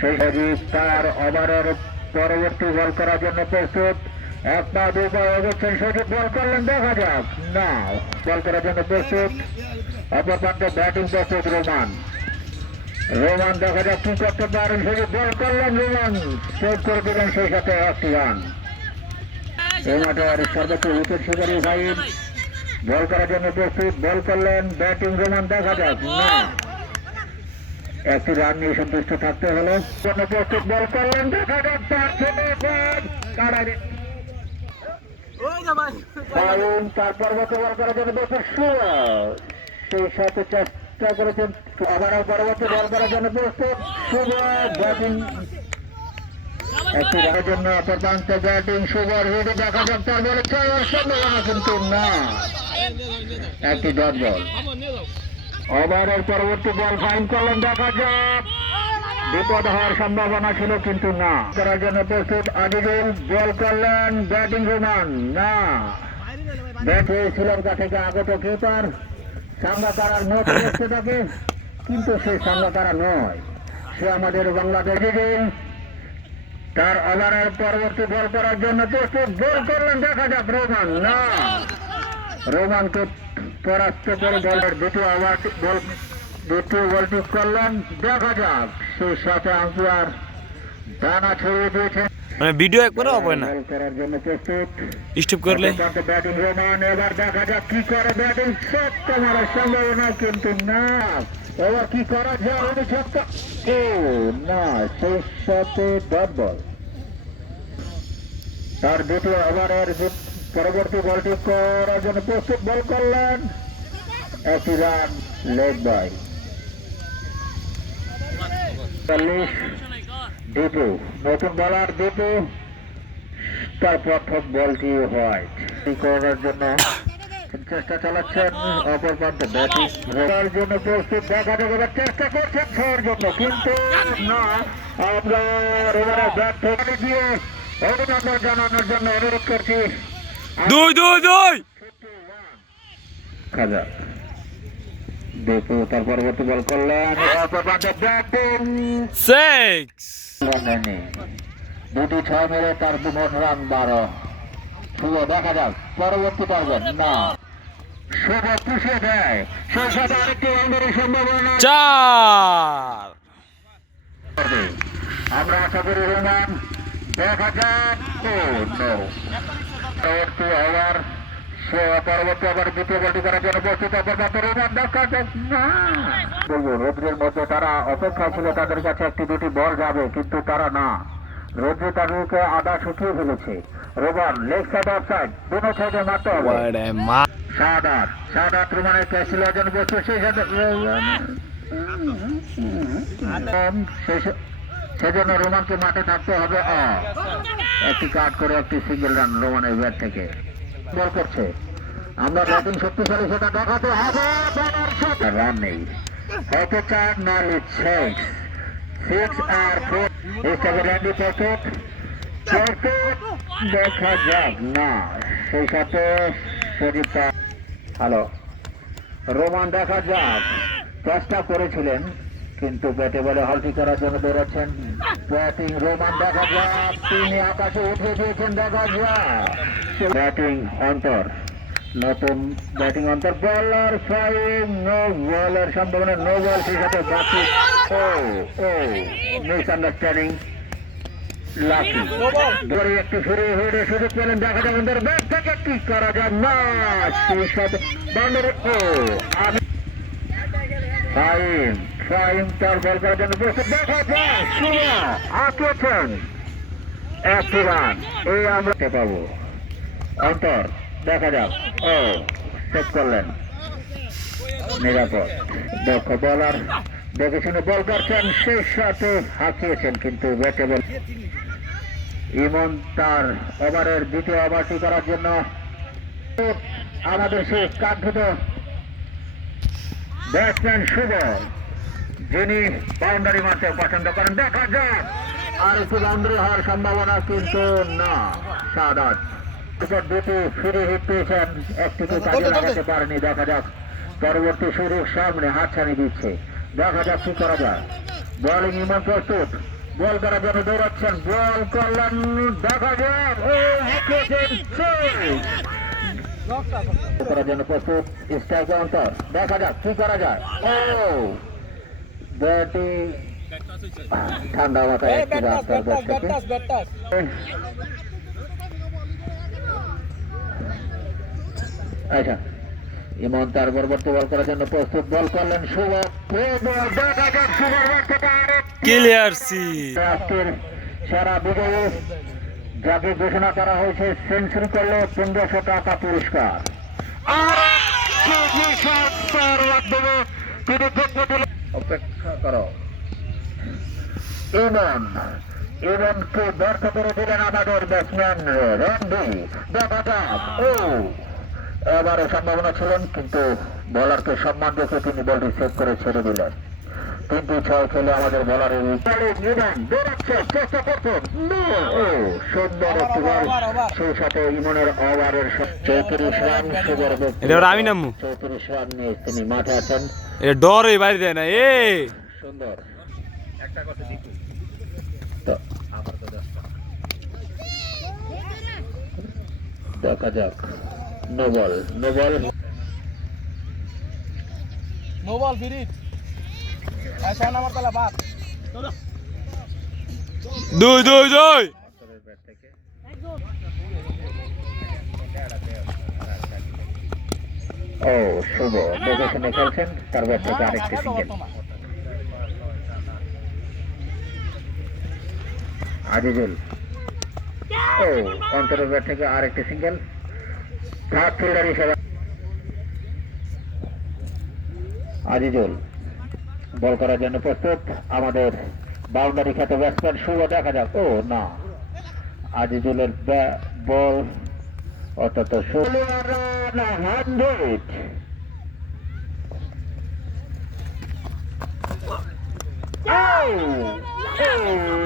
সেই তার ওভারের পরবর্তী বল করার জন্য প্রস্তুত। এক পা দুই পা এগোচ্ছেন, সঠিক বল করলেন, দেখা যাক না। বল করার জন্য প্রস্তুত, অপর প্রান্তে ব্যাটিং প্রস্তুত রোমান। রোমান দেখা যাক কি করতে পারেন, সঠিক বল করলেন, রোমান সেভ করে দিলেন, সেই সাথে একটি রান। এই মাঠে আর সর্বোচ্চ উইকেট শিকারী ভাইব বল করার জন্য প্রস্তুত, বল করলেন, ব্যাটিং রোমান, দেখা যাক না। একটি রান নিয়ে সন্তুষ্ট থাকতে হলো। প্রস্তুত, বল করলেন, দেখা যাক তার পরবর্তী বল করার জন্য প্রস্তুত, সেই সাথে চেষ্টা করেছেন আবার পরবর্তী বল করার জন্য প্রস্তুত, শুভ ব্যাটিং একটি রানের জন্য অপর প্রান্তে ব্যাটিং শুভর রেডি, দেখা যাক তার বলে ছয় সম্ভাবনা, কিন্তু না, একটি ডট বল। ওভারের পরবর্তী বল ফাইন করলেন, দেখা যাক বিপদ হওয়ার সম্ভাবনা ছিল, কিন্তু না। করার জন্য প্রস্তুত আজিজুল, বল করলেন, ব্যাটিং রোমান, না। ব্যাট হয়ে শ্রীলঙ্কা থেকে আগত কিপার সাঙ্গাকারার নোট দেখতে থাকে, কিন্তু সে সাঙ্গাকারা নয়, সে আমাদের বাংলাদেশের। তার ওভারের পরবর্তী বল করার জন্য প্রস্তুত, বল করলেন, দেখা যাক রোমান, না। রোমানকে পরাস্ত করে দলের দ্বিতীয় বলটি করলেন, দেখা যাক, সেই সাথে আম্পায়ার ডানা ছড়িয়ে দিয়েছেন। মানে ভিডিও একবারও হবে না, বল করার জন্য প্রস্তুত, স্টপ করলে ব্যাটিং রোমান, এবার দেখা যাক কি করে, ব্যাটিং ছক্কা মারার সম্ভাবনা, কিন্তু না। এবার কি করা যায়, উনি ছক্কা, ও না, সেই সাথে ডট বল। তার দ্বিতীয় ওভারের পরবর্তী বলটি করার জন্য প্রস্তুত, বল করলেন, একটি রান, লেগ বাই। দীপু, নতুন বলার দীপু, তার প্রথম বলটি হোয়াইট করার জন্য চেষ্টা চালাচ্ছেন, অপর প্রান্তে ব্যাটিং করার জন্য প্রস্তুত, দেখা যাবে চেষ্টা করছেন ছয়ের জন্য, কিন্তু না। আমরা ওভারে ব্যাট থেকে দিয়ে অভিনন্দন জানানোর জন্য অনুরোধ করছি। খাজা দেখো তার পরবর্তী বল করলেন, ব্যাটিং দুটি ছয় মেরে তার মোট রান 12। শুভ, দেখা যাক পরবর্তী পারবেন না, শুভ পুষে দেয়, সেই সাথে আরেকটি রানের সম্ভাবনা 4। আমরা আশা করি রোমান, দেখা যাক, পরবর্তী ওভার পরবর্তী ওভার দ্বিতীয় বলটি করার জন্য প্রস্তুত, রোমান, দেখা যাক না। বলবো রৌদ্রের মধ্যে তারা অপেক্ষা ছিল, তাদের কাছে একটি দুটি বল যাবে, কিন্তু তারা না, রৌদ্রে তাদেরকে আদা শুকিয়ে ফেলেছে। Roman leg side of side দুটো সাইডে মারতে হবে। সাদাত রোমানের ক্যাচ ছিল জন্য প্রস্তুত, সেই সাথে সেজন্য রোমানকে মাঠে থাকতে হবে। একটি কাট করে একটি সিঙ্গেল রান রোমানের ব্যাট থেকে। বল করছে, আমরা ব্যাটিং শক্তিশালী সেটা দেখাতে হবে, রান নেই, হয়তো 4 নাহলে 6 আর 4 র্যান্ডি প্রস্তুত, দেখা যাক না, সেই সাথে শরীফা। হ্যালো রোমান, দেখা যাক চেষ্টা করেছিলেন, কিন্তু ব্যাটে বলে হলটি করার জন্য বেরোচ্ছেন ব্যাটিং রোমান, দেখা যাক তিনি আকাশে উঠে দিয়েছেন, দেখা যাক ব্যাটিং অন্তর, নতুন ব্যাটিং অন্তর, বলার ফাইভ, নো বলের সম্ভাবনা, নো বল, সেই সাথে বাকি মিসআন্ডারস্ট্যান্ডিং লাকি ধরে একটু ফিরে হয়ে সুযোগ পেলেন, দেখা যাক অন্তর ব্যাট থেকে কি করা যায় না, সেই সাথে বাউন্ডারি, আমি ফাইন তার বল করার জন্য প্রস্তুত, দেখা যায় শুনে আঁকেছেন একটি রান, এই আমরা পাবো। অন্তর, দেখা যাক, সেভ করলেন, নিরাপদ, দক্ষ বলার, দেখে শুনে বল করছেন, সেই সাথে হাঁকিয়েছেন, কিন্তু ব্যাটে বল। ইমন তার ওভারের দ্বিতীয় ওভারটি করার জন্য আমাদের সেই কাঙ্ক্ষিত ব্যাটসম্যান শুভ, যিনি বাউন্ডারি মারতে পছন্দ করেন, দেখা যাক আর একটু বাউন্ডারি হওয়ার সম্ভাবনা, কিন্তু না। সাদাত দুটি ফিরে হিট পেয়েছেন, একটিকে কাজে লাগাতে পারেনি, দেখা যাক পরবর্তী শুরুর সামনে হাতছানি দিচ্ছে, দেখা যাক কি করা যায়। বোলিং ইমন প্রস্তুত, বল করার জন্য দৌড়াচ্ছেন, বল করলেন, দেখা যায় করার জন্য প্রস্তুত, স্ট্রাইক অন্তর, দেখা যাক কি করা যায়। ও ব্যাটি ঠান্ডা মাথায় একটি রাস্তার ব্যাট থেকে আচ্ছা ইমন তার পরবর্তী বল করার জন্য প্রস্তুত, বল করলেন শুভ, দেখা যাক শুভর ব্যাট থেকে আরেক ক্লিয়ার সি। আজকের সেরা বিজয়ী যাকে ঘোষণা করা হয়েছে, সেঞ্চুরি করলে 1500 টাকা পুরস্কার। অপেক্ষা করো, ইমনকে ব্যর্থ করে দিলেন আমাদের ব্যাটসম্যান রন্ডি। দেখা যাক, ও এবারে সম্ভাবনা ছিলেন কিন্তু বলারকে সম্মান রেখে তিনি বলটি সেভ করে ছেড়ে দিলেন। 3-6 খেলে আমাদের বলারের চেষ্টা করছেন, সুন্দর একটি বল, সেই সাথে ইমনের ওভারের 34 রান, সুন্দর এটা আমি নামু 34 রান নিয়ে তিনি মাঠে আছেন। এটা ডরে বাইরে দেয় না এ সুন্দর একটা কথা দেখা যাক, নো বল বিরিট আমার তালা বাদ দুই দুই দুই ও শুভ পজিশনে খেলছেন, তার ব্যাট থেকে আরেকটি সিঙ্গেল। আজিজুল, ও অন্তরের ব্যাট থেকে আরেকটি সিঙ্গেল। থার্ড ফিল্ডার হিসেবে আজিজুল বল করার জন্য প্রস্তুত, আমাদের বাউন্ডারি খ্যাত ব্যাটসম্যান শুভ। দেখা যাক, ও না, আজিজুলের বল অর্থাৎ 100 Oh!